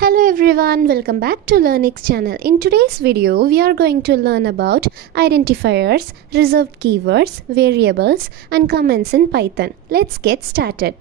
Hello everyone, welcome back to LearnX channel. In today's video, we are going to learn about identifiers, reserved keywords, variables, and comments in Python. Let's get started.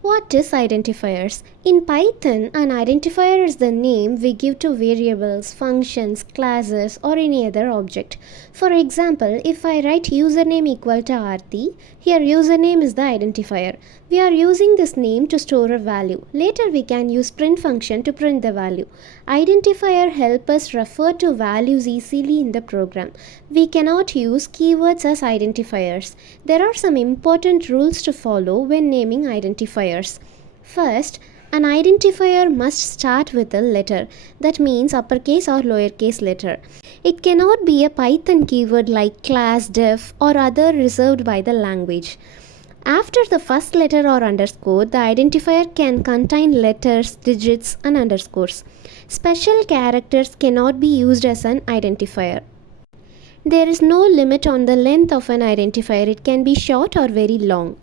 What is identifiers? In Python, an identifier is the name we give to variables, functions, classes, or any other object. For example, if I write username equal to Aarti, here username is the identifier. We are using this name to store a value. Later we can use print function to print the value. Identifier help us refer to values easily in the program. We cannot use keywords as identifiers. There are some important rules to follow when naming identifiers. First, an identifier must start with a letter. That means uppercase or lowercase letter. It cannot be a Python keyword like class, def, or other reserved by the language. After the first letter or underscore, the identifier can contain letters, digits, and underscores. Special characters cannot be used as an identifier. There is no limit on the length of an identifier. It can be short or very long.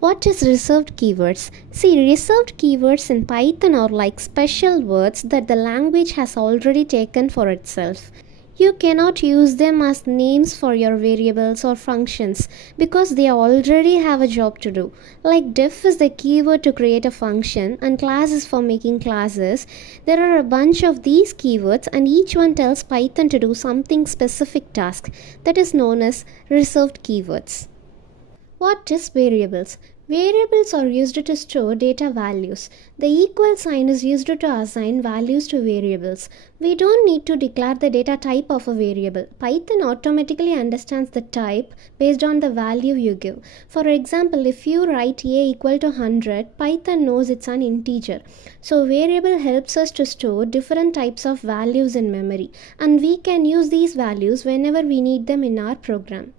What is reserved keywords? See, reserved keywords in Python are like special words that the language has already taken for itself. You cannot use them as names for your variables or functions because they already have a job to do. Like def is the keyword to create a function and class is for making classes. There are a bunch of these keywords and each one tells Python to do something specific task that is known as reserved keywords. What is variables? Variables are used to store data values. The equal sign is used to assign values to variables. We don't need to declare the data type of a variable. Python automatically understands the type based on the value you give. For example, if you write a equal to 100, Python knows it's an integer. So variable helps us to store different types of values in memory, and we can use these values whenever we need them in our program.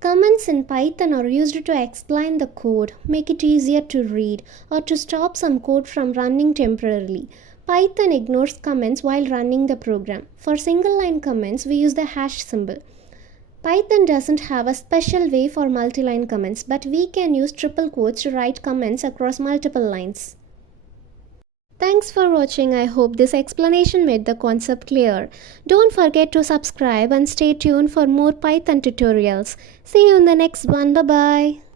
Comments in Python are used to explain the code, make it easier to read, or to stop some code from running temporarily. Python ignores comments while running the program. For single-line comments, we use the hash symbol. Python doesn't have a special way for multi-line comments, but we can use triple quotes to write comments across multiple lines. Thanks for watching. I hope this explanation made the concept clear. Don't forget to subscribe and stay tuned for more Python tutorials. See you in the next one. Bye-bye.